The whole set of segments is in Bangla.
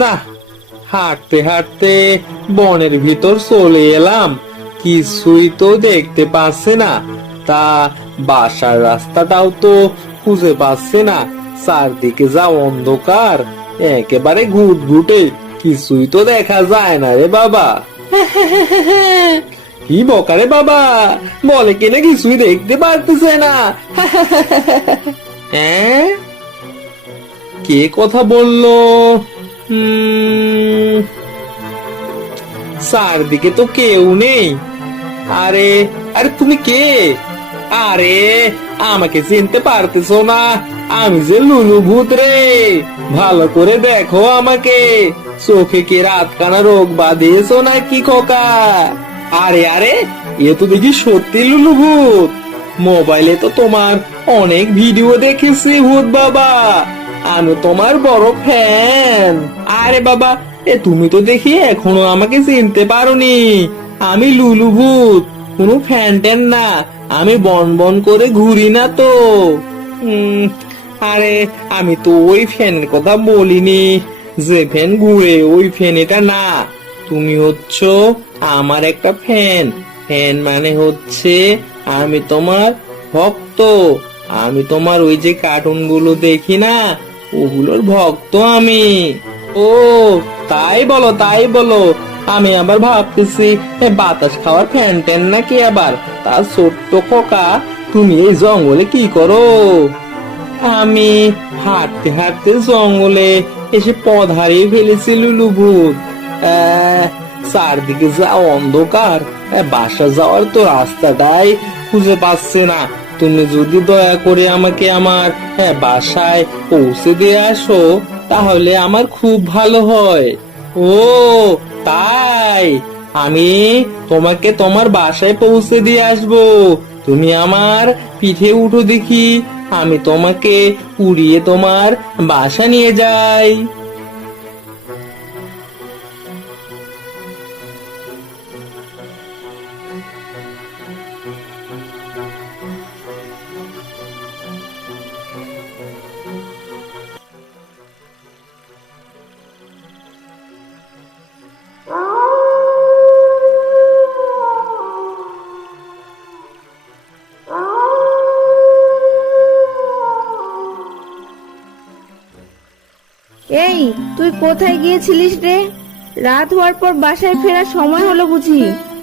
না, হাঁটতে হাঁটতে বনের ভিতর চলে এলাম, কিছুই তো দেখতে পাচ্ছি না। তা বাসার রাস্তাটাও তো খুঁজে পাচ্ছি না, চারদিকে যা অন্ধকার, একেবারে ঘুটঘুটে, কিছুই তো দেখা যায় না রে বাবা। কি বকারে বাবা, বলে কিনা কিছুই দেখতে পারতেছে না। হ্যাঁ, কে কথা বললো? হুম, চারদিকে তো কেউ নেই। আরে, আরে তুমি কে? আরে, আমাকে চিনতে পারতেছো না? আমি যে লুলু ভূত রে। ভালো করে দেখো আমাকে, চোখে কি রাতকানা রোগ বাঁধিয়েছো নাকি খোকা? আরে আরে, এ তো দেখি সত্যি লুলু ভূত। মোবাইলে তো তোমার অনেক ভিডিও দেখেছি ভূত বাবা, আমি তোমার বড় ফ্যান। আরে বাবা, তুমি তো দেখি এখনো আমাকে চিনতে পারোনি। আমি লুলু ভূত, কোনো ফ্যান ট্যান না, আমি বন বন করে ঘুরি না তো। উম, আরে, আমি তো ওই ফ্যানের কথা বলিনি, যে ফ্যান ঘুরে ওই ফ্যান এটা না। তুমি হচ্ছ আমার একটা ফ্যান। ফ্যান মানে হচ্ছে আমি তোমার ভক্ত। আমি তোমার ওই যে কার্টুন গুলো দেখি না, ওগুলোর ভক্ত আমি। ও, তাই বলো তাই বলো। আমি আবার ভাবতেছি বাতাস খাওয়ার ফ্যান ট্যান নাকি আবার। তার ছোট্ট খোকা, তুমি এই জঙ্গলে কি করো? আমি হাঁটতে হাঁটতে জঙ্গলে এসে পথ হারিয়ে ফেলেছি লুলু ভূত। চারদিকে যা অন্ধকার, বাসা যাওয়ার তো রাস্তাটাই খুঁজে পাচ্ছে না। তুমি যদি দয়া করে আমাকে আমার বাসায় পৌঁছে দিয়ে আসো, তাহলে আমার খুব ভালো হয়। ও, তাই? আমি তোমাকে তোমার বাসায় পৌঁছে দিয়ে আসবো। তুমি আমার পিঠে উঠো দেখি, আমি তোমাকে উড়িয়ে তোমার বাসা নিয়ে যাই। এই, তুই কোথায় গিয়েছিলিস রে? রাত হওয়ার পর বাসায় ফেরার সময় হলো বুঝি?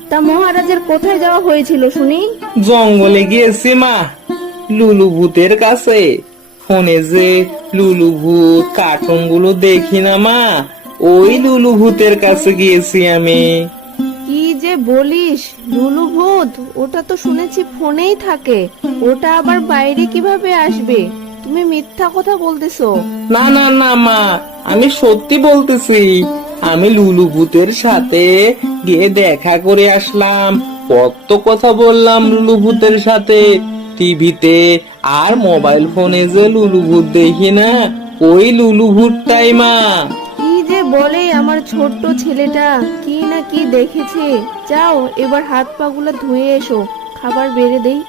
তা মহারাজের কোথায় যাওয়া হয়েছিল শুনি? জঙ্গলে গিয়েছি মা, লুলু ভূতের কাছে। ফোনে যে লুলু ভূত কার্টুন গুলো দেখি না মা, ওই লুলু ভূতের কাছে গিয়েছি আমি। কি যে বলিস, লুলু ভূত? ওটা তো শুনেছি ফোনেই থাকে, ওটা আবার বাইরে কিভাবে আসবে? তুমি মিথ্যা কথা বলতেছো। না না না মা, আমি সত্যি বলতেছি। আমি লুলু ভূতের সাথে গিয়ে দেখা করে আসলাম, কত কথা বললাম লুলু ভূতের সাথে। টিভিতে আর মোবাইল ফোনে যে লুলু ভূত দেখি না, ওই লুলু ভূতটাই মা। কি যে বলে আমার ছোট্ট ছেলেটা, কি না কি দেখেছে। যাও এবার হাত পা গুলা ধুয়ে এসো, খাবার বেড়ে দেই।